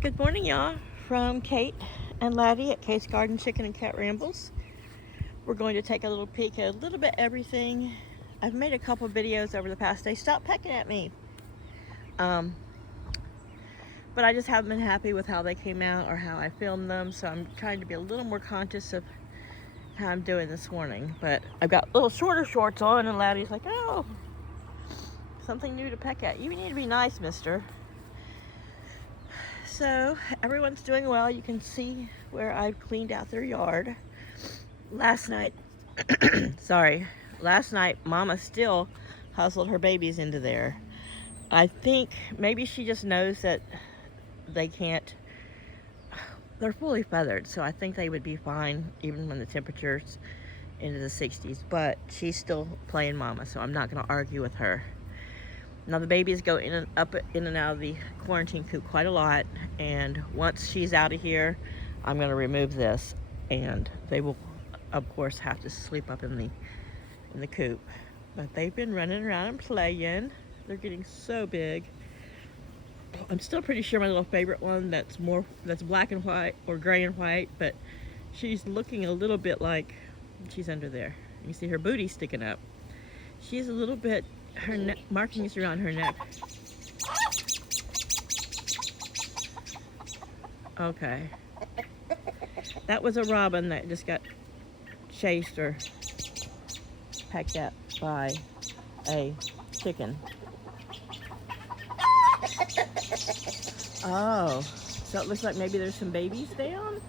Good morning, y'all, from Kate and Laddie at Kate's Garden Chicken and Cat Rambles. We're going to take a little peek at a little bit everything. I've made a couple videos over the past day. Stop pecking at me. But I just haven't been happy with how they came out or how I filmed them, so I'm trying to be a little more conscious of how I'm doing this morning. But I've got little shorter shorts on, and Laddie's like, oh, something new to peck at. You need to be nice, mister. So everyone's doing well. You can see where I've cleaned out their yard. Last night, last night Mama still hustled her babies into there. I think maybe she just knows that they can't, they're fully feathered, so I think they would be fine even when the temperature's into the 60s, but she's still playing Mama, so I'm not going to argue with her. Now the babies go in and out of the quarantine coop quite a lot, and once she's out of here, I'm going to remove this, and they will, of course, have to sleep up in the coop. But they've been running around and playing. They're getting so big. I'm still pretty sure my little favorite one that's black and white or gray and white, but she's looking a little bit like she's under there. You see her booty sticking up. She's a little bit, her markings are on her neck. Okay. That was a robin that just got chased or pecked at by a chicken. Oh, so it looks like maybe there's some babies down.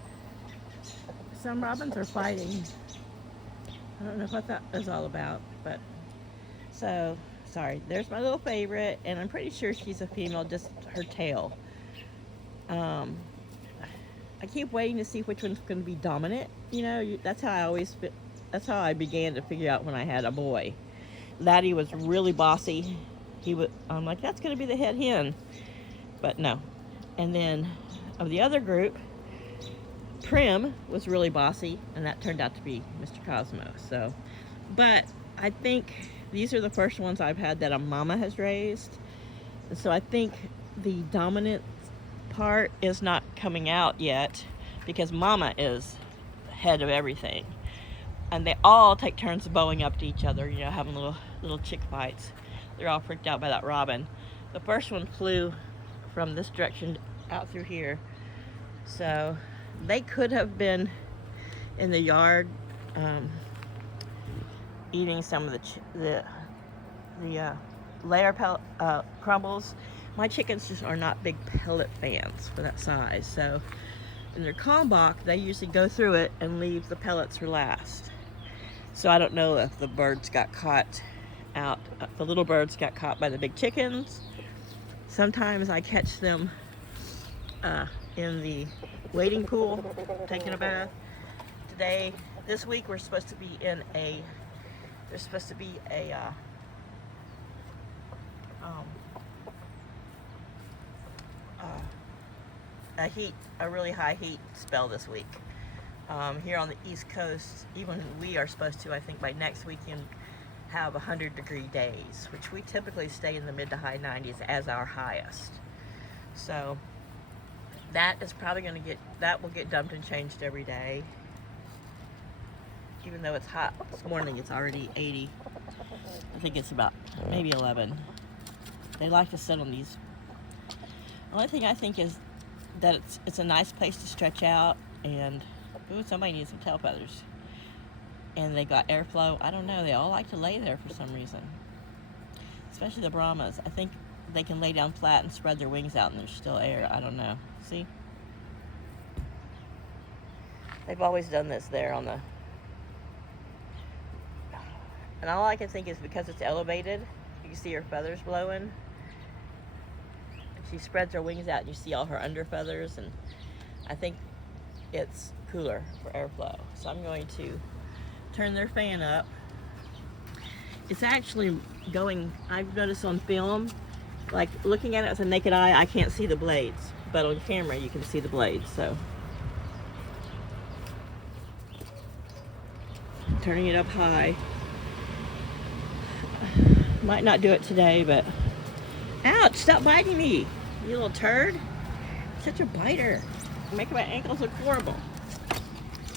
Some robins are fighting. I don't know what that is all about, but so sorry. There's my little favorite, and I'm pretty sure she's a female, just her tail. I keep waiting to see which one's going to be dominant. You know, that's how I began to figure out when I had a boy. Laddie was really bossy. I'm like, that's going to be the head hen, but no. And then of the other group, Prim was really bossy, and that turned out to be Mr. Cosmo. So, but I think these are the first ones I've had that a mama has raised. And so I think the dominant part is not coming out yet because mama is head of everything. And they all take turns bowing up to each other, you know, having little chick fights. They're all freaked out by that robin. The first one flew from this direction out through here. So they could have been in the yard eating some of the layer crumbles. My chickens just are not big pellet fans for that size. So in their kalmbach, they usually go through it and leave the pellets for last. So I don't know if the birds got caught out. The little birds got caught by the big chickens. Sometimes I catch them in the wading pool, taking a bath. This week, we're supposed to be in there's supposed to be a really high heat spell this week. Here on the East Coast, even we are supposed to, I think by next weekend, have 100-degree days, which we typically stay in the mid to high 90s as our highest. So that is probably that will get dumped and changed every day. Even though it's hot this morning, it's already 80. I think it's about maybe 11. They like to sit on these. The only thing I think is that it's a nice place to stretch out, and ooh, somebody needs some tail feathers. And they got airflow. I don't know, they all like to lay there for some reason. Especially the Brahmas. I think they can lay down flat and spread their wings out and there's still air. I don't know. See? They've always done this there on the... And all I can think is because it's elevated, you can see her feathers blowing. She spreads her wings out and you see all her under feathers, and I think it's cooler for airflow. So I'm going to turn their fan up. It's actually going, I've noticed on film, like looking at it with a naked eye, I can't see the blades, but on camera you can see the blades. So turning it up high. Might not do it today, but ouch, stop biting me, you little turd. such a biter. Making my ankles look horrible.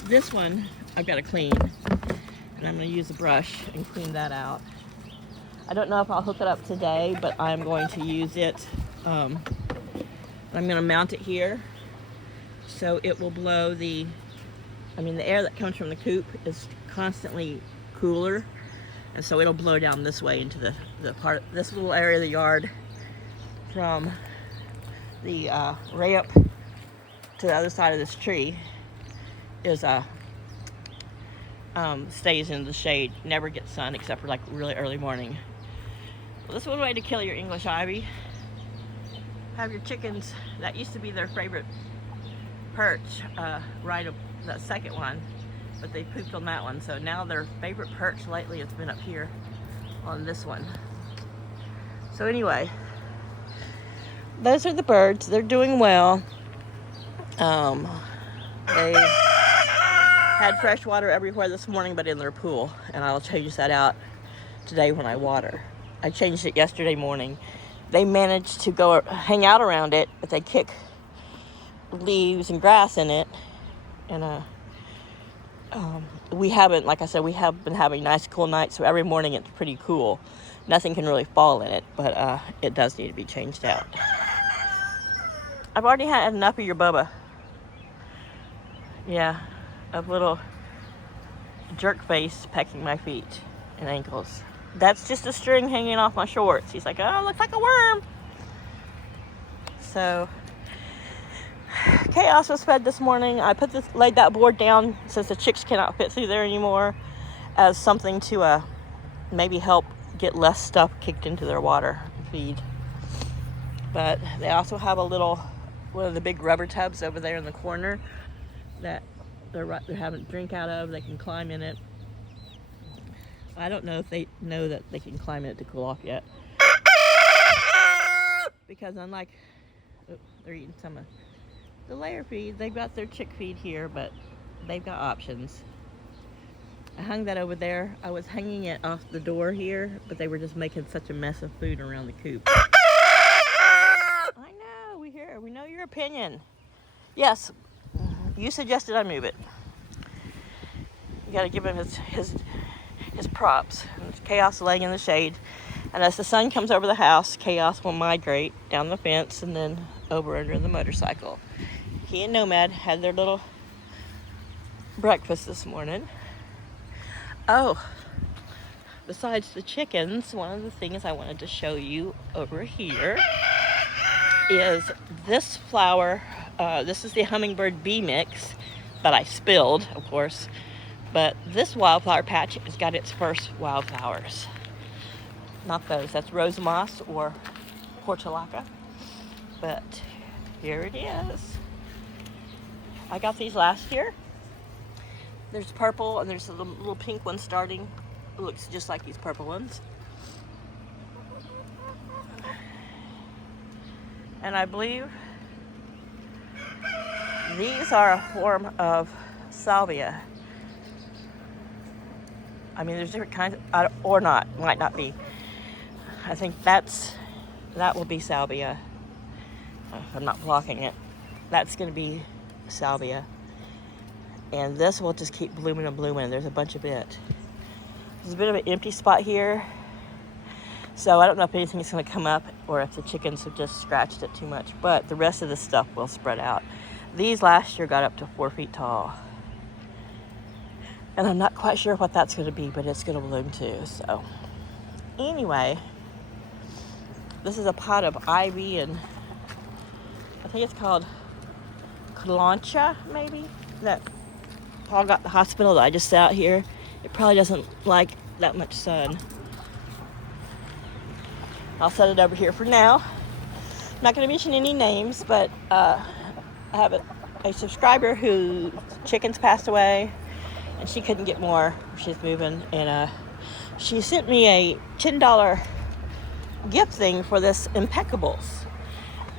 This one I've got to clean, and I'm going to use a brush and clean that out. I don't know if I'll hook it up today, but I'm going to use it. I'm going to mount it here so it will blow the air that comes from the coop is constantly cooler, and so it'll blow down this way into this little area of the yard from the ramp to the other side of this tree is stays in the shade, never gets sun except for like really early morning. Well, this is one way to kill your English ivy. Have your chickens, that used to be their favorite perch, right up that second one, but they pooped on that one, so now their favorite perch lately has been up here on this one. So anyway, those are the birds. They're doing well. They had fresh water everywhere this morning but in their pool, and I'll change that out today when I water. I changed it yesterday morning. They managed to go hang out around it, but they kick leaves and grass in it, and we haven't, like I said, we have been having nice cool nights, so every morning it's pretty cool. Nothing can really fall in it, but it does need to be changed out. I've already had enough of your Bubba. Yeah, of little jerk face pecking my feet and ankles. That's just a string hanging off my shorts. He's like, oh, it looks like a worm. So, Chaos was fed this morning. I laid that board down since the chicks cannot fit through there anymore as something to maybe help get less stuff kicked into their water and feed. But they also have one of the big rubber tubs over there in the corner that they're having a drink out of. They can climb in it. I don't know if they know that they can climb in it to cool off yet. Because unlike, they're eating some of the layer feed. They've got their chick feed here, but they've got options. I hung that over there. I was hanging it off the door here, but they were just making such a mess of food around the coop. I know, we know your opinion. Yes, you suggested I move it. You gotta give him his props. Chaos laying in the shade, and as the sun comes over the house, Chaos will migrate down the fence and then over under the motorcycle. He and Nomad had their little breakfast this morning. Oh, besides the chickens, one of the things I wanted to show you over here is this flower. This is the hummingbird bee mix that I spilled, of course. But this wildflower patch has got its first wildflowers. Not those. That's rose moss or portulaca. But here it is. I got these last year. There's purple and there's a little pink one starting. It looks just like these purple ones. And I believe these are a form of salvia. I mean, there's different kinds, or not, might not be. I think that will be salvia. I'm not blocking it. That's going to be salvia. And this will just keep blooming and blooming. There's a bunch of it. There's a bit of an empty spot here. So I don't know if anything's going to come up or if the chickens have just scratched it too much. But the rest of the stuff will spread out. These last year got up to 4 feet tall. And I'm not quite sure what that's going to be, but it's going to bloom too. So anyway, this is a pot of ivy, and I think it's called Kalancha, maybe, that Paul got at the hospital that I just set out here. It probably doesn't like that much sun. I'll set it over here for now. I'm not going to mention any names, but I have a subscriber whose chickens passed away, and she couldn't get more. She's moving, and she sent me a $10 gift thing for this Impeccables.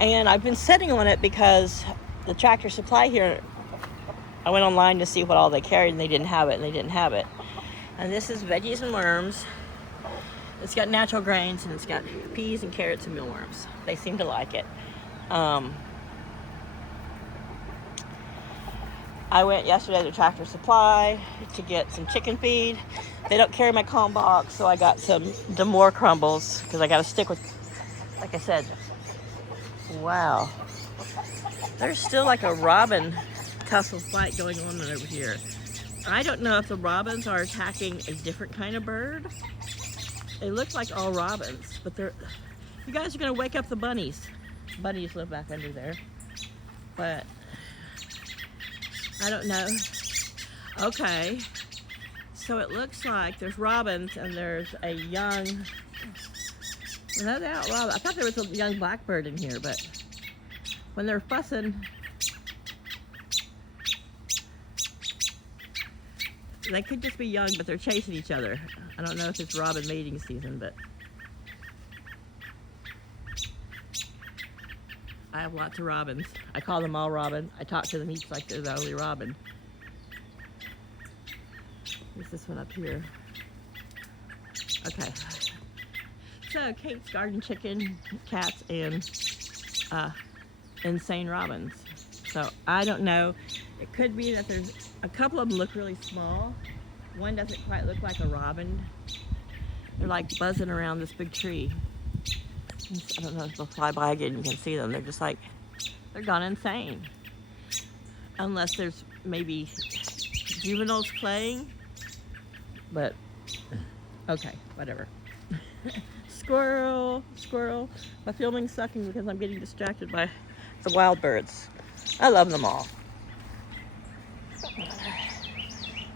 And I've been sitting on it because the Tractor Supply here, I went online to see what all they carried, and they didn't have it, And this is veggies and worms. It's got natural grains, and it's got peas and carrots and mealworms. They seem to like it. I went yesterday to Tractor Supply to get some chicken feed. They don't carry my comb box, so I got some Demore crumbles because I got to stick with, like I said, wow. There's still like a robin tussle fight going on over here. I don't know if the robins are attacking a different kind of bird. It looks like all robins, but you guys are gonna wake up the bunnies. Bunnies live back under there, but I don't know. Okay, so it looks like there's robins and there's a young, no doubt robin. I thought there was a young blackbird in here, but when they're fussing, they could just be young, but they're chasing each other. I don't know if it's robin mating season, but I have lots of robins. I call them all robin. I talk to them each like they're the only robin. There's this one up here. Okay. So Kate's garden chicken, cats, and insane robins. So I don't know. It could be that there's a couple of them look really small. One doesn't quite look like a robin. They're like buzzing around this big tree. I don't know if they'll fly by again. You can see them. They're just like, they're gone insane. Unless there's maybe juveniles playing. But, okay, whatever. Squirrel. My filming's sucking because I'm getting distracted by the wild birds. I love them all.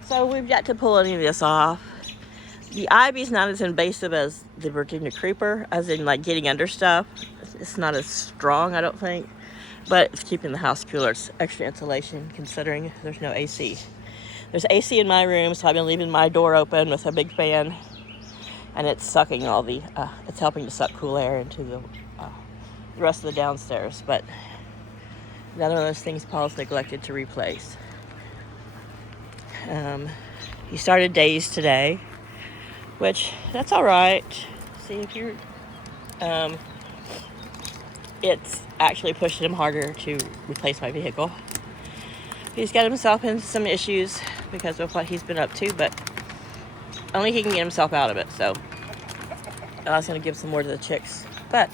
So we've got to pull any of this off. The ivy's not as invasive as the Virginia creeper, as in like getting under stuff. It's not as strong, I don't think, but it's keeping the house cooler. It's extra insulation considering there's no AC. There's AC in my room, so I've been leaving my door open with a big fan, and it's sucking all the, it's helping to suck cool air into the rest of the downstairs, but another one of those things Paul's neglected to replace. He started days today, which that's all right. See if you're, it's actually pushing him harder to replace my vehicle. He's got himself into some issues because of what he's been up to, but only he can get himself out of it. So I was going to give some more to the chicks, but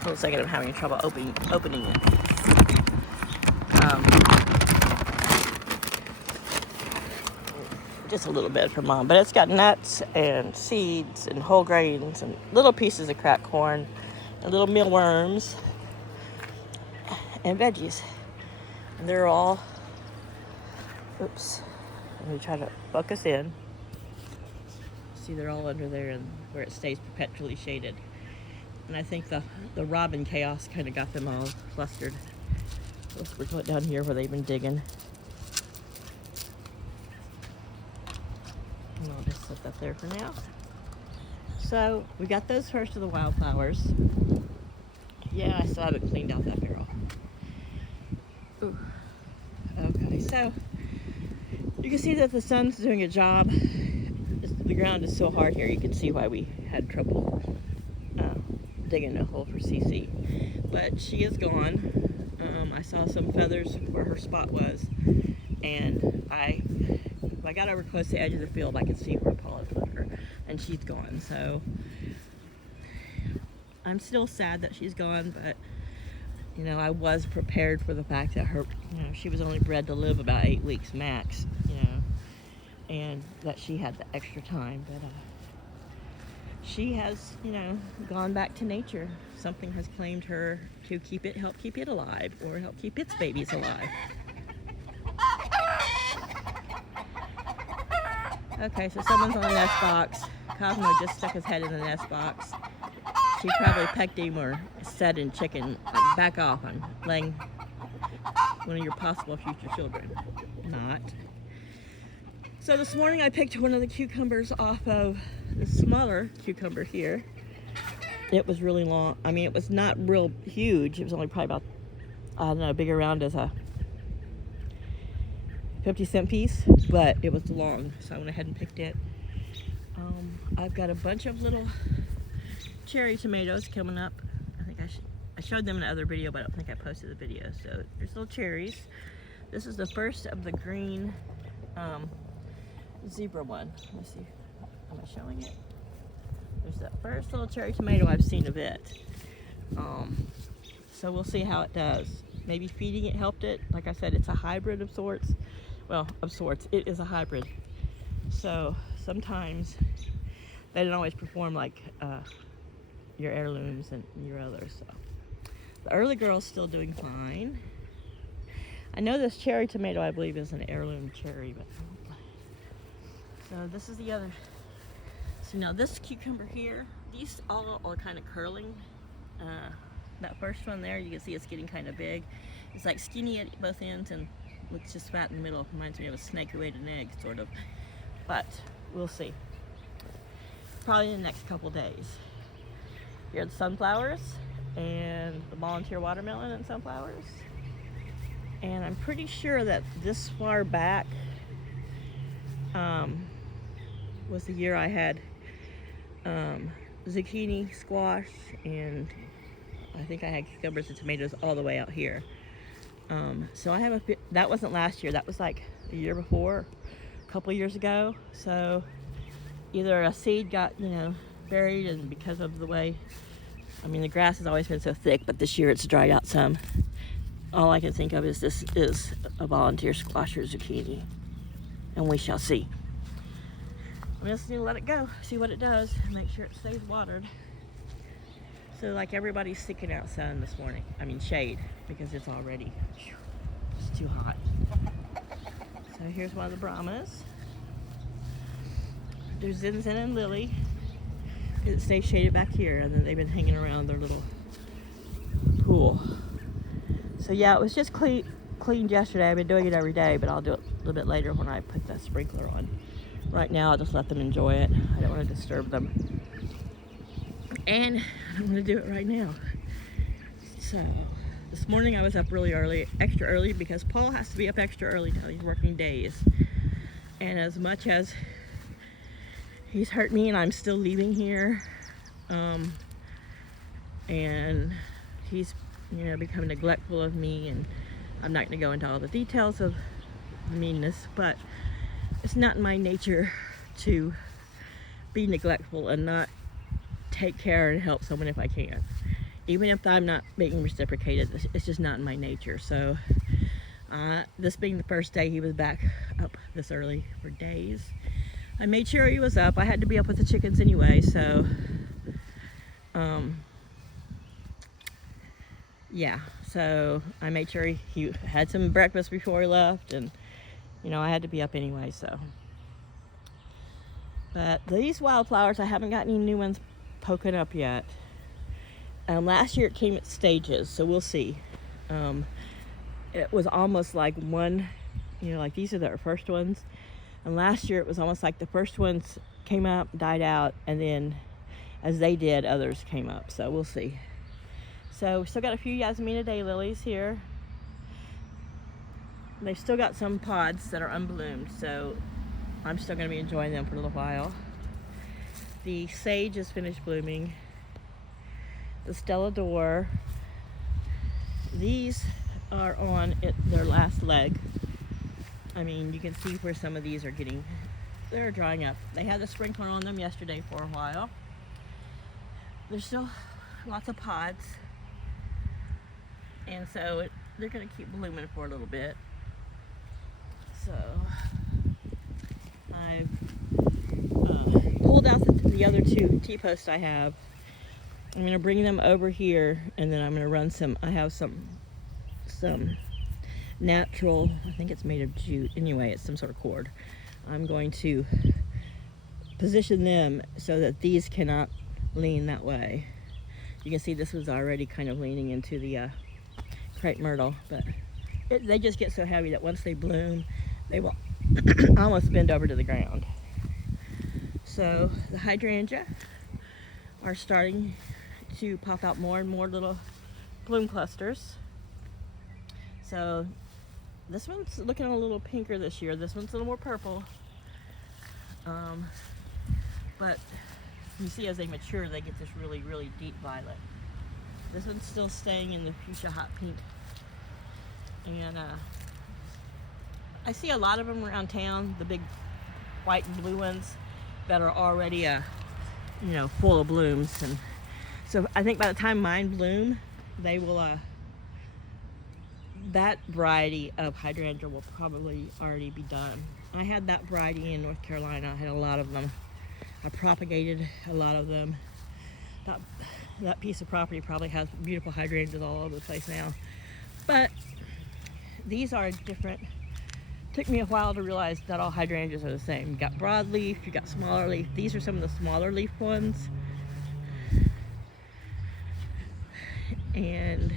it looks like I'm having trouble opening it. Just a little bit for Mom, but it's got nuts and seeds and whole grains and little pieces of cracked corn and little mealworms and veggies. And they're all, oops, let me try to focus in. See, they're all under there and where it stays perpetually shaded. And I think the robin chaos kind of got them all flustered. We're going down here where they've been digging. And I'll just set that there for now. So we got those first of the wildflowers. Yeah, I still haven't cleaned out that barrel. Ooh. Okay, so you can see that the sun's doing a job. The ground is so hard here, you can see why we had trouble digging a hole for Cece. But she is gone. I saw some feathers where her spot was, and I got over close to the edge of the field, I could see where Paula put her, and she's gone. So I'm still sad that she's gone, but you know, I was prepared for the fact that her, you know, she was only bred to live about 8 weeks max, you know, and that she had the extra time, but she has, you know, gone back to nature. Something has claimed her to help keep it alive, or help keep its babies alive. Okay, so someone's on the nest box. Cosmo just stuck his head in the nest box. She probably pecked him or said in chicken, like, back off, I'm laying one of your possible future children. Not. So this morning I picked one of the cucumbers off of the smaller cucumber here. It was really long. I mean, it was not real huge. It was only probably about, I don't know, big around as a 50-cent piece, but it was long, so I went ahead and picked it. I've got a bunch of little cherry tomatoes coming up. I think I showed them in another video, but I don't think I posted the video. So there's little cherries. This is the first of the green zebra one. Let me see. Am I showing it? There's that first little cherry tomato I've seen of it. So we'll see how it does. Maybe feeding it helped it. Like I said, it's a hybrid of sorts. Well, of sorts. It is a hybrid. So sometimes they don't always perform like your heirlooms and your others. So the early girl's still doing fine. I know this cherry tomato, I believe, is an heirloom cherry, but so this is the other. So now this cucumber here, these all are kind of curling. That first one there, you can see it's getting kind of big. It's like skinny at both ends and looks just fat in the middle. Reminds me of a snake who ate an egg, sort of. But we'll see. Probably in the next couple days. Here are the sunflowers and the volunteer watermelon and sunflowers. And I'm pretty sure that this far back was the year I had zucchini, squash, and I think I had cucumbers and tomatoes all the way out here. So I have that wasn't last year, that was like the year before, a couple years ago. So either a seed got, buried, and because of the way, the grass has always been so thick, but this year it's dried out some. All I can think of is this is a volunteer squash or zucchini, and we shall see. I'm just going to let it go, see what it does, and make sure it stays watered. So like everybody's sticking out sun this morning, shade, because it's already, it's too hot. So here's one of the Brahmas. There's Zinzin and Lily. It stays shaded back here, and then they've been hanging around their little pool. So yeah, it was just cleaned yesterday. I've been doing it every day, but I'll do it a little bit later when I put the sprinkler on. Right now, I'll just let them enjoy it. I don't want to disturb them. And I don't want to do it right now. So this morning I was up really early, extra early, because Paul has to be up extra early now. He's working days. And as much as he's hurt me and I'm still leaving here, and he's become neglectful of me, and I'm not going to go into all the details of the meanness, but it's not in my nature to be neglectful and not take care and help someone if I can. Even if I'm not being reciprocated, it's just not in my nature. So this being the first day he was back up this early for days, I made sure he was up. I had to be up with the chickens anyway, so yeah, so I made sure he had some breakfast before he left, and I had to be up anyway. So, but these wildflowers, I haven't got any new ones poking up yet. Last year it came at stages, so we'll see. It was almost like one, like these are the first ones, and last year it was almost like the first ones came up, died out, and then as they did, others came up. So we'll see. So we still got a few Yasmina daylilies here. They've still got some pods that are unbloomed, so I'm still going to be enjoying them for a little while. The sage is finished blooming. The Stella d'Or, these are on their last leg. You can see where some of these are they're drying up. They had the sprinkler on them yesterday for a while. There's still lots of pods, and so they're going to keep blooming for a little bit. So I've pulled out the other two T-posts I have. I'm going to bring them over here, and then I'm going to run I have some natural, I think it's made of jute. Anyway, it's some sort of cord. I'm going to position them so that these cannot lean that way. You can see this was already kind of leaning into the crepe myrtle, but they just get so heavy that once they bloom, they will almost bend over to the ground. So the hydrangea are starting to pop out more and more little bloom clusters. So this one's looking a little pinker this year. This one's a little more purple. But you see as they mature, they get this really, really deep violet. This one's still staying in the fuchsia hot pink. And I see a lot of them around town, the big white and blue ones that are already, full of blooms. And so I think by the time mine bloom, they will, that variety of hydrangea will probably already be done. I had that variety in North Carolina. I had a lot of them. I propagated a lot of them. That piece of property probably has beautiful hydrangeas all over the place now. But these are different. Took me a while to realize not all hydrangeas are the same. You got broadleaf, you got smaller leaf. These are some of the smaller leaf ones. And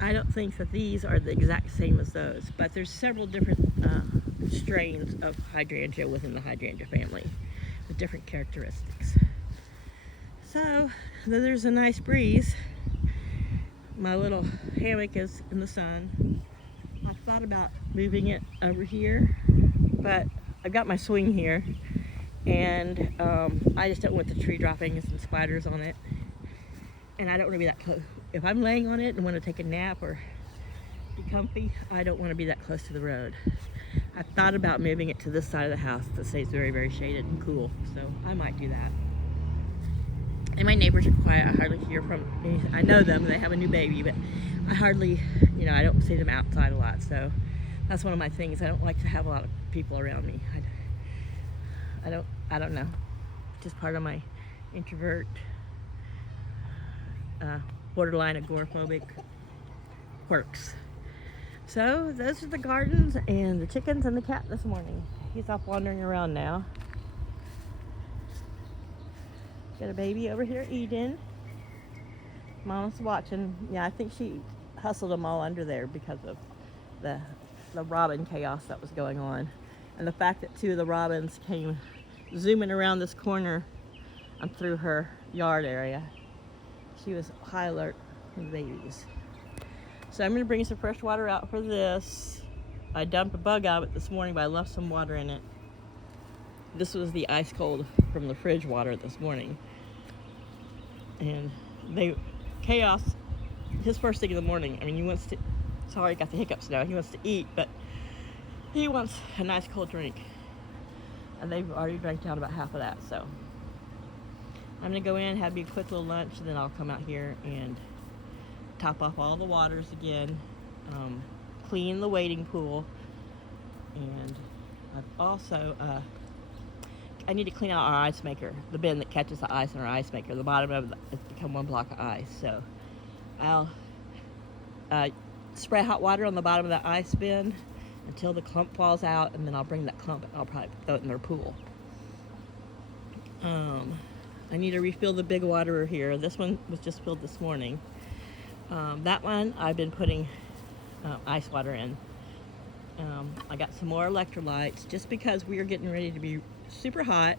I don't think that these are the exact same as those, but there's several different strains of hydrangea within the hydrangea family with different characteristics. So there's a nice breeze. My little hammock is in the sun. I thought about moving it over here, but I've got my swing here, and I just don't want the tree droppings and spiders on it, and I don't want to be that close. If I'm laying on it and want to take a nap or be comfy, I don't want to be that close to the road. I thought about moving it to this side of the house that stays very, very shaded and cool, so I might do that. And my neighbors are quiet. I hardly hear from anything. I know them, they have a new baby, but I hardly, I don't see them outside a lot. So that's one of my things. I don't like to have a lot of people around me. I don't know. Just part of my introvert, borderline agoraphobic quirks. So those are the gardens and the chickens and the cat this morning. He's off wandering around now. Got a baby over here eating. Mama's watching. Yeah, I think she hustled them all under there because of the robin chaos that was going on. And the fact that two of the robins came zooming around this corner and through her yard area. She was high alert for the babies. So I'm going to bring some fresh water out for this. I dumped a bug out of it this morning, but I left some water in it. This was the ice cold from the fridge water this morning. And Chaos, his first thing in the morning, he wants to, sorry, got the hiccups now, he wants to eat, but he wants a nice cold drink. And they've already drank down about half of that, so. I'm gonna go in, have me a quick little lunch, and then I'll come out here and top off all the waters again, clean the wading pool, and I've also, I need to clean out our ice maker, the bin that catches the ice in our ice maker. The bottom of it has become one block of ice, so I'll spray hot water on the bottom of that ice bin until the clump falls out, and then I'll bring that clump and I'll probably throw it in their pool. I need to refill the big waterer here. This one was just filled this morning. That one I've been putting ice water in. I got some more electrolytes just because we are getting ready to be super hot,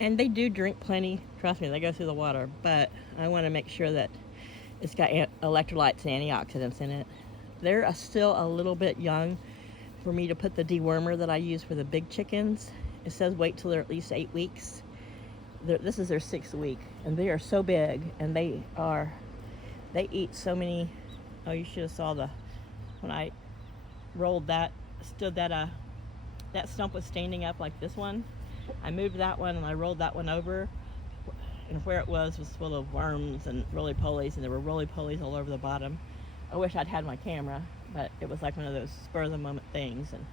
and they do drink plenty. Trust me, they go through the water, but I want to make sure that it's got electrolytes and antioxidants in it. They're still a little bit young for me to put the dewormer that I use for the big chickens. It says wait till they're at least 8 weeks. This is their 6th week, and they are so big, and they eat so many. Oh, you should have saw when I rolled that, that stump was standing up like this one. I moved that one and I rolled that one over, and where it was full of worms and roly-polies, and there were roly-polies all over the bottom. I wish I'd had my camera, but it was like one of those spur-of-the-moment things, and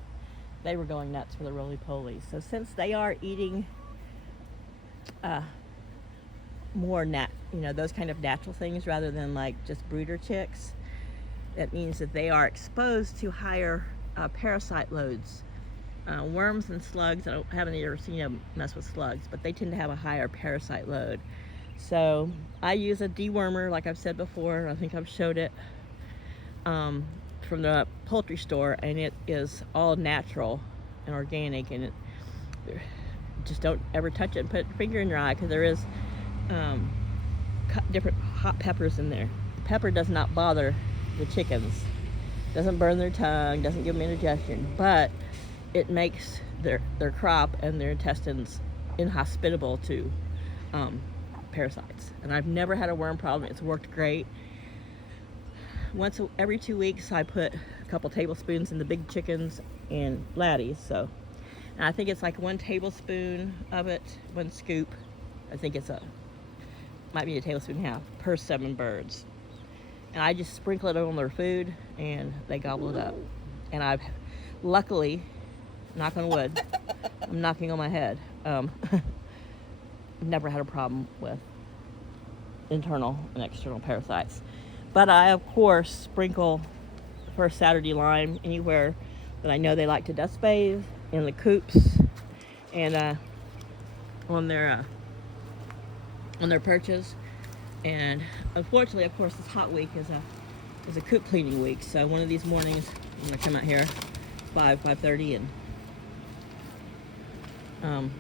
they were going nuts for the roly-polies. So since they are eating more those kind of natural things rather than like just brooder chicks, that means that they are exposed to higher parasite loads. Worms and slugs, I haven't ever seen them mess with slugs, but they tend to have a higher parasite load. So I use a dewormer, like I've said before. I think I've showed it from the poultry store, and it is all natural and organic, and just don't ever touch it and put your finger in your eye, because there is different hot peppers in there. Pepper does not bother the chickens, doesn't burn their tongue, doesn't give them indigestion, but it makes their crop and their intestines inhospitable to parasites. And I've never had a worm problem. It's worked great. every 2 weeks, I put a couple tablespoons in the big chickens and laddies. So, and I think it's like 1 tablespoon of it, 1 scoop. I think might be a tablespoon and a half per 7 birds. And I just sprinkle it on their food, and they gobble it up. And I've luckily, knock on wood, I'm knocking on my head, never had a problem with internal and external parasites. But I, of course, sprinkle first Saturday lime anywhere that I know they like to dust bathe, in the coops, and on their perches. And unfortunately, of course, this hot week is a coop cleaning week. So one of these mornings, I'm gonna come out here 5:30, and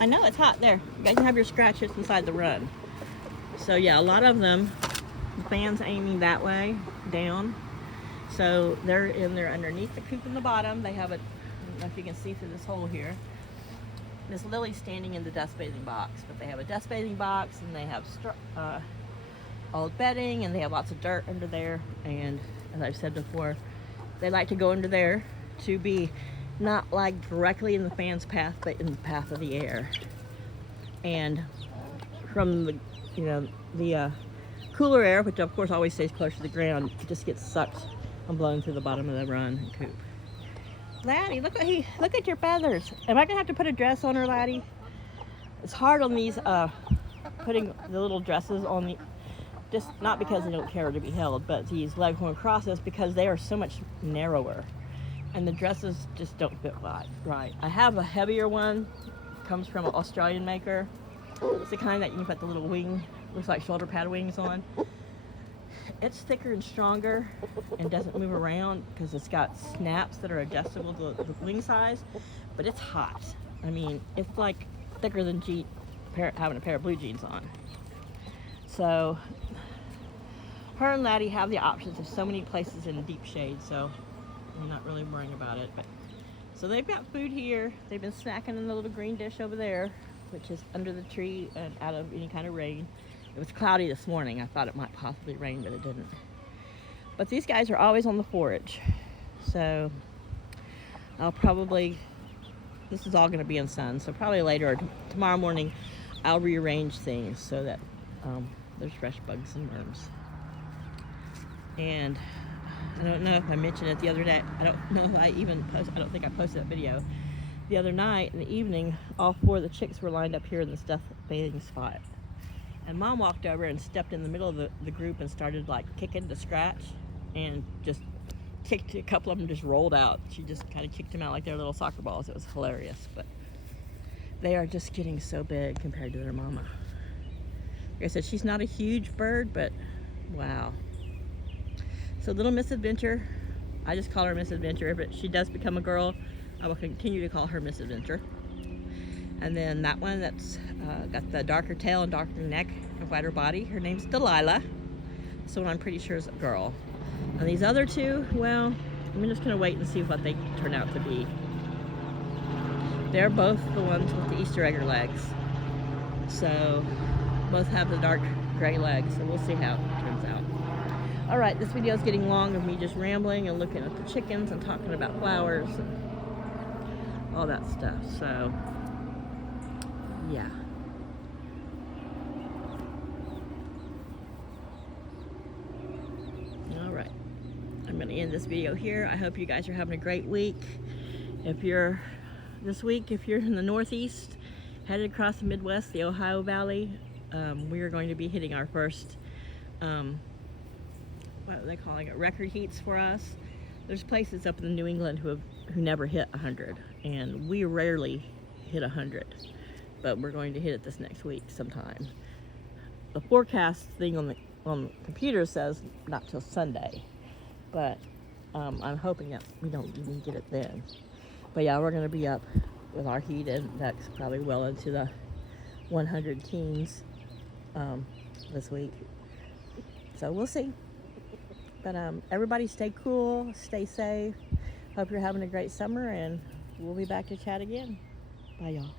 I know it's hot there. You guys can have your scratches inside the run. So yeah, a lot of them, the fan's aiming that way, down. So they're in there underneath the coop in the bottom. They have I don't know if you can see through this hole here. Miss Lily's standing in the dust bathing box, but they have a dust bathing box, and they have old bedding, and they have lots of dirt under there. And as I've said before, they like to go under there to be not like directly in the fan's path, but in the path of the air. And from the cooler air, which of course always stays close to the ground, it just gets sucked and blown through the bottom of the run and coop. Laddie, look at your feathers. Am I gonna have to put a dress on her, Laddie? It's hard on these putting the little dresses on the, just not because they don't care to be held, but these leghorn crosses, because they are so much narrower and the dresses just don't fit right. I have a heavier one, comes from an Australian maker. It's the kind that you can put the little wing, looks like shoulder pad wings on. It's thicker and stronger and doesn't move around because it's got snaps that are adjustable to the wing size, but it's hot. I mean, it's like thicker than having a pair of blue jeans on. So her and Laddie have the options of so many places in deep shade, so I'm not really worrying about it. But so they've got food here. They've been snacking in the little green dish over there, which is under the tree and out of any kind of rain. It was cloudy this morning. I thought it might possibly rain, but it didn't. But these guys are always on the forage. So I'll probably, this is all going to be in sun, so probably later or tomorrow morning I'll rearrange things so that there's fresh bugs and worms. And I don't know if I mentioned it the other day. I don't know if I don't think I posted that video. The other night in the evening, all 4 of the chicks were lined up here in this bathing spot. And Mom walked over and stepped in the middle of the group and started like kicking to scratch, and just kicked a couple of them, just rolled out. She just kind of kicked them out like they're little soccer balls. It was hilarious, but they are just getting so big compared to their mama. Like I said, she's not a huge bird, but wow. So little Miss Adventure, I just call her Miss Adventure. If she does become a girl, I will continue to call her Miss Adventure. And then that one that's got the darker tail and darker neck and whiter body, her name's Delilah. So I'm pretty sure is a girl. And these other 2, well, I'm just gonna wait and see what they turn out to be. They're both the ones with the Easter egger legs. So both have the dark gray legs, so we'll see how it turns out. All right, this video is getting long of me just rambling and looking at the chickens and talking about flowers and all that stuff. So yeah. All right. I'm going to end this video here. I hope you guys are having a great week. If you're in the Northeast, headed across the Midwest, the Ohio Valley, we are going to be hitting our first, what are they calling it, record heats for us. There's places up in New England who never hit 100, and we rarely hit 100. But we're going to hit it this next week sometime. The forecast thing on the computer says not till Sunday, but I'm hoping that we don't even get it then. But yeah, we're going to be up with our heat index probably well into the 100 teens this week. So we'll see. But everybody stay cool, stay safe. Hope you're having a great summer, and we'll be back to chat again. Bye, y'all.